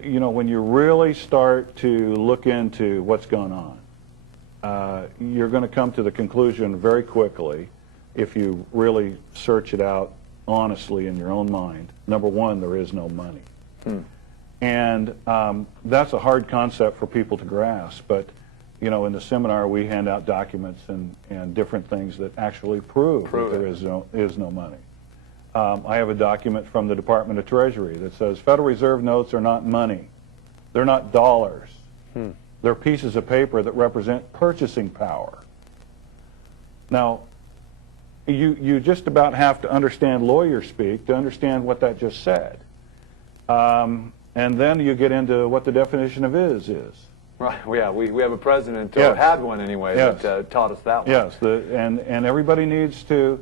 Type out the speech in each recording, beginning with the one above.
You know, when you really start to look into what's going on, you're going to come to the conclusion very quickly, if you really search it out honestly in your own mind. Number one, there is no money. And that's a hard concept for people to grasp, but you know, in the seminar we hand out documents and different things that actually prove that there is no money. I have a document from the Department of Treasury that says Federal Reserve notes are not money. They're not dollars. They're pieces of paper that represent purchasing power. Now, you just about have to understand lawyer speak to understand what that just said. And then you get into what the definition of is. Right, yeah, we have a president, or had one anyway, that taught us that one. Yes, and everybody needs to,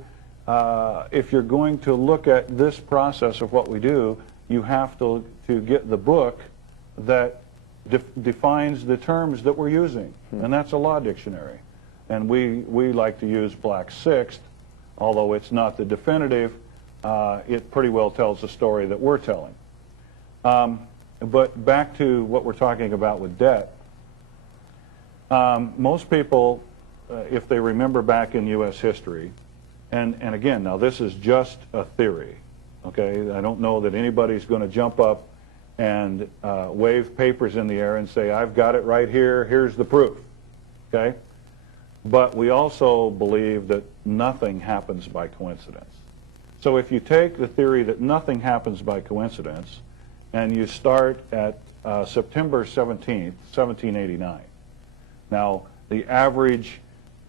if you're going to look at this process of what we do, you have to get the book that defines the terms that we're using, and that's a law dictionary. And we like to use Black Sixth, although it's not the definitive, it pretty well tells the story that we're telling. But back to what we're talking about with debt, most people, if they remember back in U.S. history, and again, now this is just a theory, okay? I don't know that anybody's going to jump up and wave papers in the air and say, I've got it right here, here's the proof, okay? But we also believe that nothing happens by coincidence. So if you take the theory that nothing happens by coincidence, and you start at September 17th, 1789. Now, the average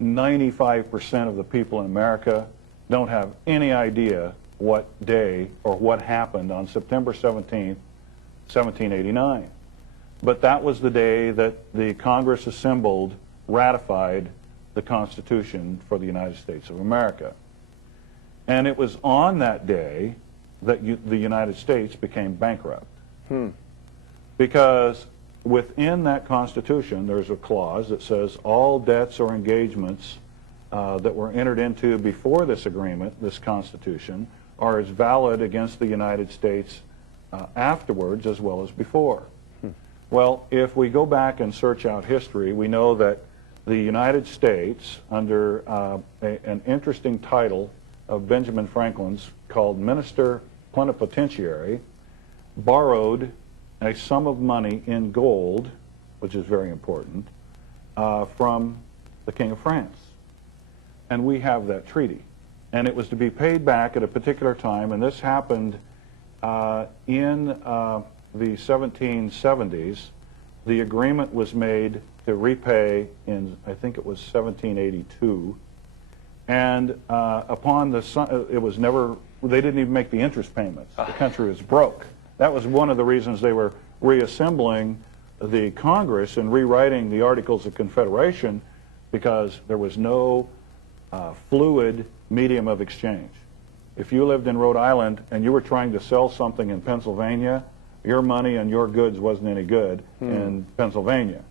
95% of the people in America don't have any idea what day or what happened on September 17th, 1789. But that was the day that the Congress assembled, ratified the Constitution for the United States of America. And it was on that day that the United States became bankrupt. Because within that Constitution, there's a clause that says all debts or engagements that were entered into before this agreement, this Constitution, are as valid against the United States afterwards as well as before. Well, if we go back and search out history, we know that the United States, under an interesting title of Benjamin Franklin's called Minister Plenipotentiary, borrowed a sum of money in gold, which is very important, from the King of France. And we have that treaty. And it was to be paid back at a particular time, and this happened in the 1770s. The agreement was made to repay in, I think it was 1782. And upon the, it was never, they didn't even make the interest payments. The country was broke. That was one of the reasons they were reassembling the Congress and rewriting the Articles of Confederation, because there was no fluid medium of exchange. If you lived in Rhode Island and you were trying to sell something in Pennsylvania, your money and your goods wasn't any good in Pennsylvania.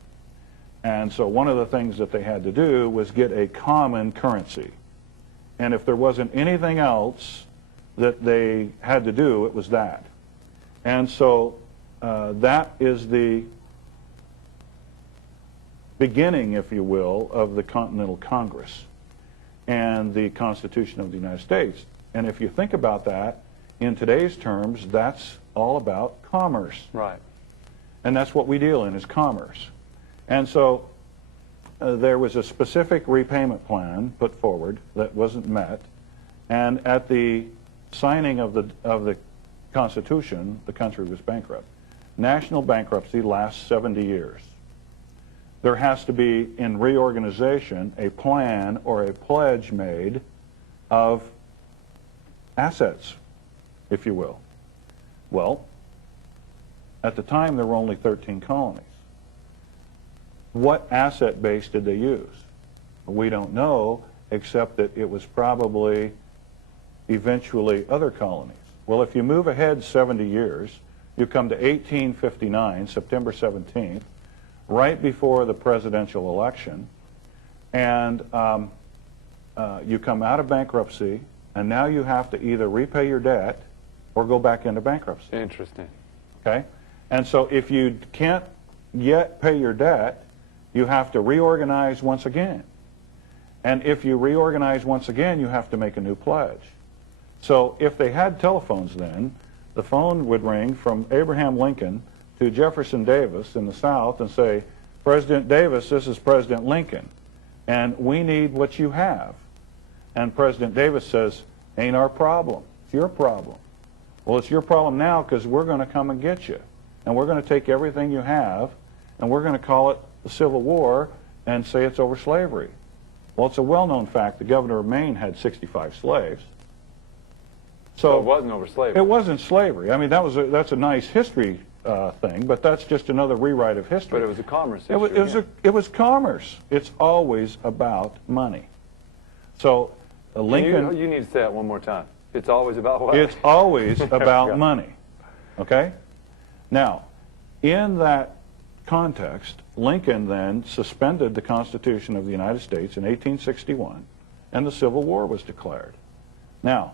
And so one of the things that they had to do was get a common currency. And if there wasn't anything else that they had to do, it was that. And so that is the beginning, if you will, of the Continental Congress and the Constitution of the United States. And if you think about that, in today's terms, that's all about commerce. Right. And that's what we deal in, is commerce. And so there was a specific repayment plan put forward that wasn't met. And at the signing of the Constitution, the country was bankrupt. National bankruptcy lasts 70 years. There has to be, in reorganization, a plan or a pledge made of assets, if you will. Well, at the time there were only 13 colonies. What asset base did they use? We don't know, except that it was probably eventually other colonies. Well, if you move ahead 70 years, you come to 1859, September 17th, right before the presidential election, and you come out of bankruptcy, and now you have to either repay your debt or go back into bankruptcy. Interesting. Okay? And so if you can't yet pay your debt, you have to reorganize once again. And if you reorganize once again, you have to make a new pledge. So if they had telephones then, the phone would ring from Abraham Lincoln to Jefferson Davis in the South and say, President Davis, this is President Lincoln, and we need what you have. And President Davis says, ain't our problem. It's your problem. Well, it's your problem now because we're going to come and get you. And we're going to take everything you have, and we're going to call it the Civil War and say it's over slavery. Well, it's a well-known fact the governor of Maine had 65 slaves. So it wasn't over slavery. It wasn't slavery. I mean, that's a nice history thing, but that's just another rewrite of history. But it was a commerce issue. It was commerce. It's always about money. So Lincoln... You need to say that one more time. It's always about what? It's always about money. Okay? Now, in that context, Lincoln then suspended the Constitution of the United States in 1861, and the Civil War was declared. Now,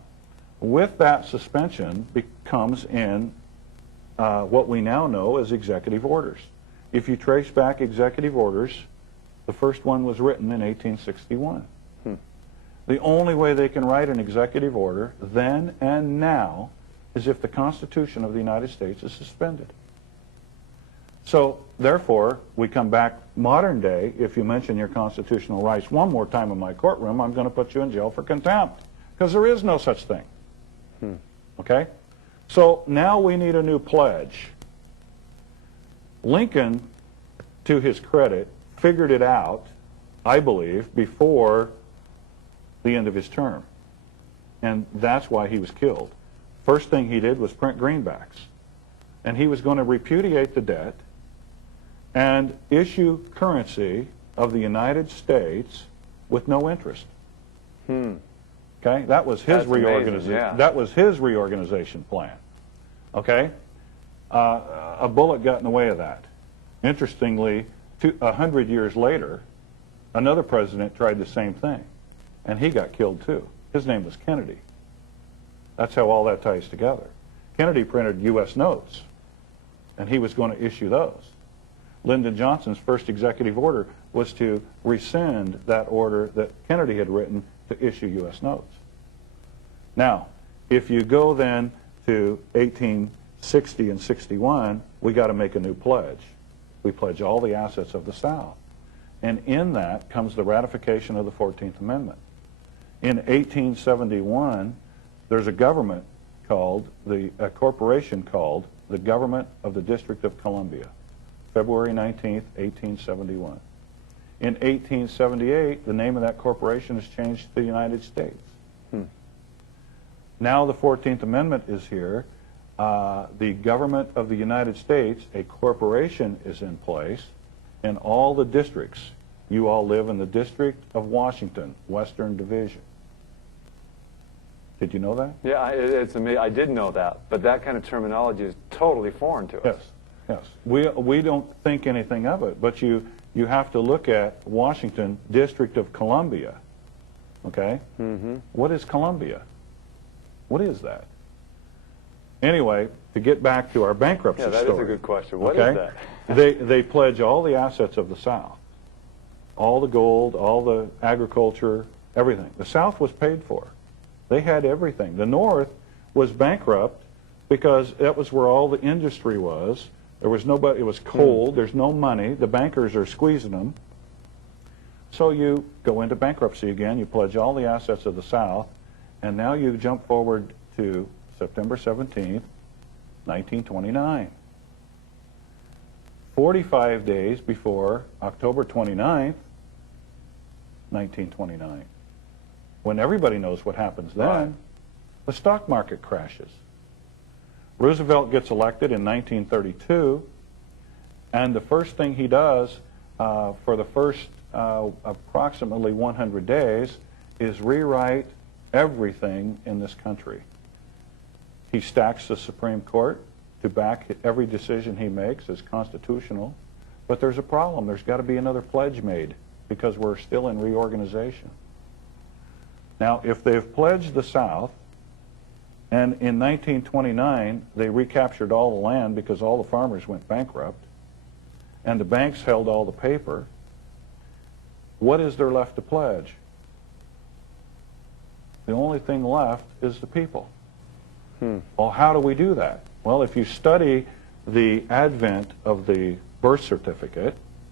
with that suspension comes in what we now know as executive orders. If you trace back executive orders, the first one was written in 1861. The only way they can write an executive order then and now is if the Constitution of the United States is suspended. So, therefore, we come back modern day, if you mention your constitutional rights one more time in my courtroom, I'm going to put you in jail for contempt, because there is no such thing. Okay? So, now we need a new pledge. Lincoln, to his credit, figured it out, I believe, before the end of his term. And that's why he was killed. First thing he did was print greenbacks. And he was going to repudiate the debt and issue currency of the United States with no interest. Okay? That was his reorganization. Yeah. That was his reorganization plan. Okay? A bullet got in the way of that. Interestingly, 100 years later, another president tried the same thing, and he got killed too. His name was Kennedy. That's how all that ties together. Kennedy printed U.S. notes, and he was going to issue those. Lyndon Johnson's first executive order was to rescind that order that Kennedy had written to issue U.S. notes. Now, if you go then to 1860 and 61, we got to make a new pledge. We pledge all the assets of the South. And in that comes the ratification of the 14th Amendment. In 1871, there's a government called, a corporation called the Government of the District of Columbia, February 19th, 1871. In 1878, the name of that corporation is changed to the United States. Now the 14th Amendment is here. The government of the United States, a corporation is in place, in all the districts. You all live in the District of Washington, Western Division. Did you know that? Yeah, it's amazing. I did know that, but that kind of terminology is totally foreign to us. Yes. We don't think anything of it, but you have to look at Washington, District of Columbia. Okay? What is Columbia? What is that? Anyway, to get back to our bankruptcy story. Yeah, that is a good question. What is that? They pledge all the assets of the South. All the gold, all the agriculture, everything. The South was paid for. They had everything. The North was bankrupt because that was where all the industry was. There was nobody, it was cold, there's no money, the bankers are squeezing them. So you go into bankruptcy again, you pledge all the assets of the South, and now you jump forward to September 17th, 1929. 45 days before October 29th, 1929. When everybody knows what happens then, the stock market crashes. Roosevelt gets elected in 1932, and the first thing he does for the first approximately 100 days is rewrite everything in this country. He stacks the Supreme Court to back every decision he makes as constitutional, but there's a problem. There's got to be another pledge made because we're still in reorganization. Now, if they've pledged the South And in 1929, they recaptured all the land because all the farmers went bankrupt, and the banks held all the paper. What is there left to pledge? The only thing left is the people. Well, how do we do that? Well, if you study the advent of the birth certificate,